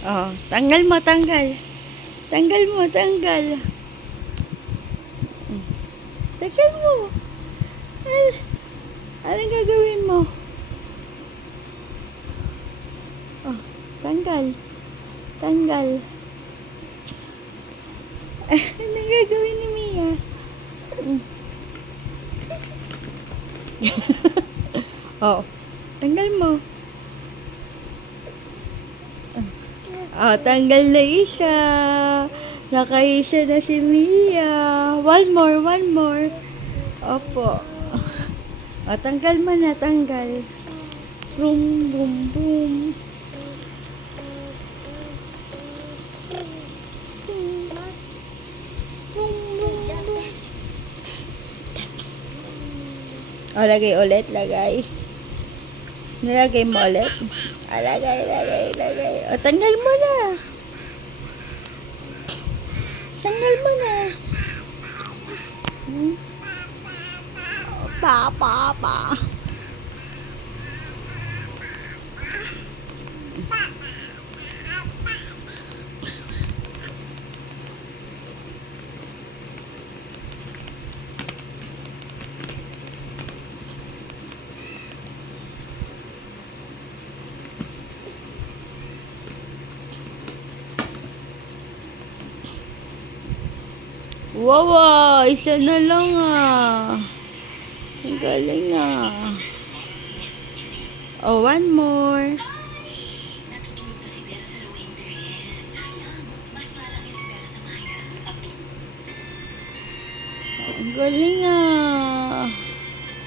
Oh, tanggal mo, tanggal. Tanggal mo, tanggal. Tanggal mo. Anong gagawin mo? Oh, tanggal. Tanggal. Anong gagawin ni Mia? Oh, tanggal mo. Oh, tanggal na isa. Nakaisa na si Mia. One more, one more. Opo. Oh, tanggal mo na, tanggal. Boom, boom, boom. O, lagay ulit, lagay. Nilagay mo ulit. Lagay, lagay, lagay. O, tanggal mo na. Tanggal mo na. Pa, pa, pa. Wow, isa na lang ah. Ang galing ah. Oh, one more. Natutulog pa si Bella sa low interest. Sayang. Mas malaki si Bella sa mahirap. Ang galing ah.